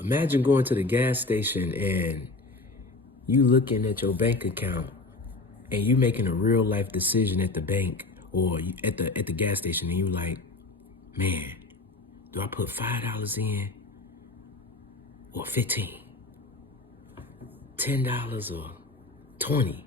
Imagine going to the gas station and you looking at your bank account and you making a real life decision at the bank or at the gas station, and you like, man, do I put $5 in or 15, $10 or 20?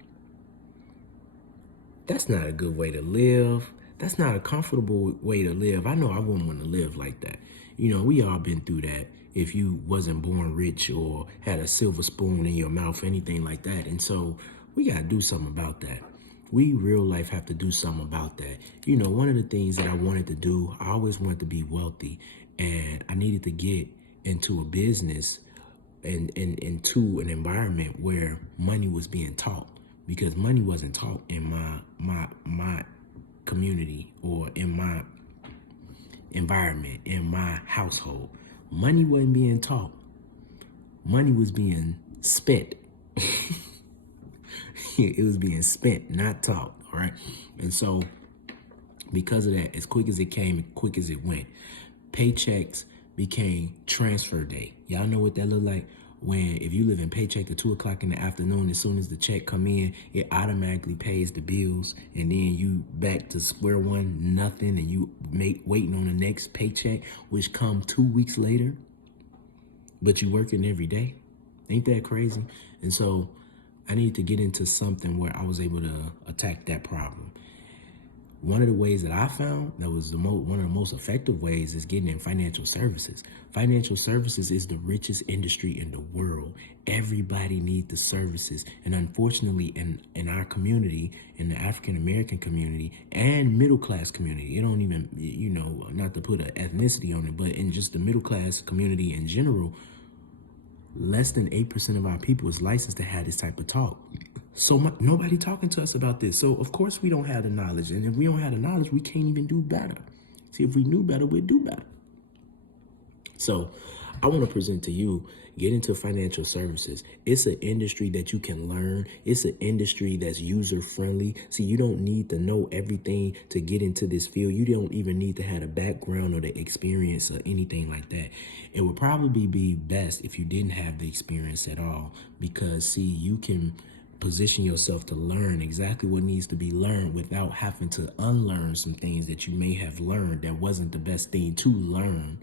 That's not a good way to live. That's not a comfortable way to live. I know I wouldn't want to live like that. You know, we all been through that. If you wasn't born rich or had a silver spoon in your mouth, anything like that. And so we got to do something about that. We real life have to do something about that. You know, one of the things that I wanted to do, I always wanted to be wealthy, and I needed to get into a business and into an environment where money was being taught, because money wasn't taught in my community or in my environment, in my household. Money wasn't being taught. Money was being spent. It was being spent, not taught, all right? And so because of that, as quick as it came, quick as it went, paychecks became transfer day. Y'all know what that look like? When if you live in paycheck at 2 o'clock in the afternoon, as soon as the check come in, it automatically pays the bills, and then you back to square one, nothing, and you waiting on the next paycheck, which come 2 weeks later, but you working every day. Ain't that crazy? And so I need to get into something where I was able to attack that problem. One of the ways that I found that was one of the most effective ways is getting in financial services. Financial services is the richest industry in the world. Everybody needs the services. And unfortunately, in our community, in the African American community and middle class community, it don't even, you know, not to put an ethnicity on it, but in just the middle class community in general, less than 8% of our people is licensed to have this type of talk. So nobody talking to us about this. So of course we don't have the knowledge. And if we don't have the knowledge, we can't even do better. See, if we knew better, we'd do better. So I want to present to you, get into financial services. It's an industry that you can learn. It's an industry that's user friendly. See, you don't need to know everything to get into this field. You don't even need to have a background or the experience or anything like that. It would probably be best if you didn't have the experience at all, because see, you can position yourself to learn exactly what needs to be learned without having to unlearn some things that you may have learned that wasn't the best thing to learn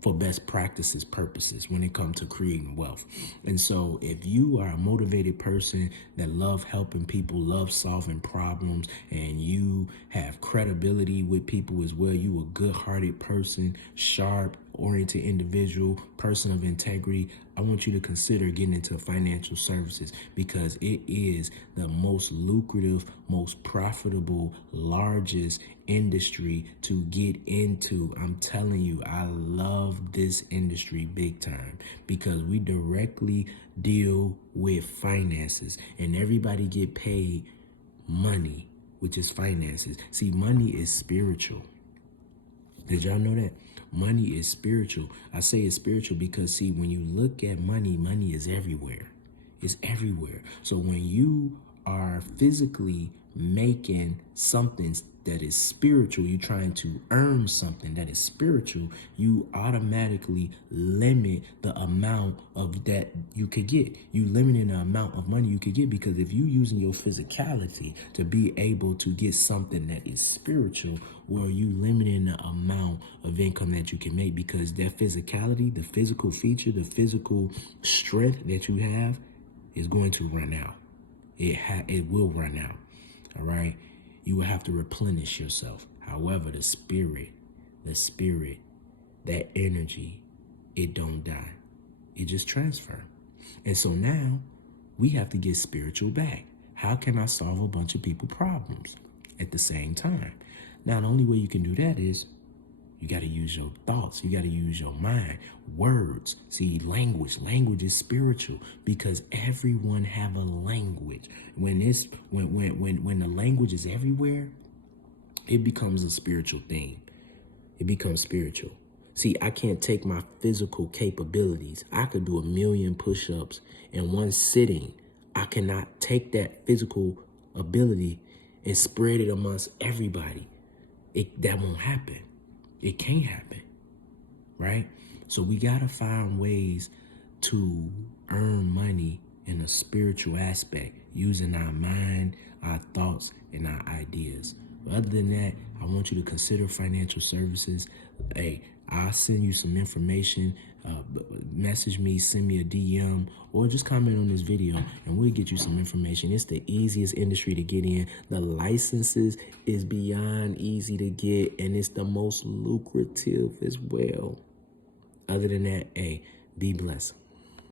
for best practices purposes when it comes to creating wealth. And so if you are a motivated person that love helping people, love solving problems, and you have credibility with people as well, you a good-hearted person, sharp, oriented individual, person of integrity, I want you to consider getting into financial services, because it is the most lucrative, most profitable, largest industry to get into. I'm telling you, I love this industry big time, because we directly deal with finances, and everybody get paid money, which is finances. See, money is spiritual. Did y'all know that? Money is spiritual. I say it's spiritual because, see, when you look at money, money is everywhere. It's everywhere. So when you are physically making something that is spiritual, you're trying to earn something that is spiritual, you automatically limit the amount of that you could get. You limiting the amount of money you could get, because if you using your physicality to be able to get something that is spiritual, well, you limiting the amount of income that you can make, because that physicality, the physical feature, the physical strength that you have is going to run out. It will run out. All right. You will have to replenish yourself. However, the spirit, that energy, it don't die. It just transfer. And so now we have to get spiritual back. How can I solve a bunch of people problems at the same time? Now, the only way you can do that is you got to use your thoughts. You got to use your mind. Words. See, language is spiritual, because everyone have a language. When the language is everywhere, it becomes a spiritual thing. It becomes spiritual. See, I can't take my physical capabilities. I could do 1,000,000 push-ups in one sitting. I cannot take that physical ability and spread it amongst everybody. That won't happen. It can't happen, right? So we got to find ways to earn money in a spiritual aspect using our mind, our thoughts, and our ideas. Other than that, I want you to consider financial services. Hey, I'll send you some information. Message me, send me a DM, or just comment on this video and we'll get you some information. It's the easiest industry to get in. The licenses is beyond easy to get, and it's the most lucrative as well. Other than that, hey, be blessed.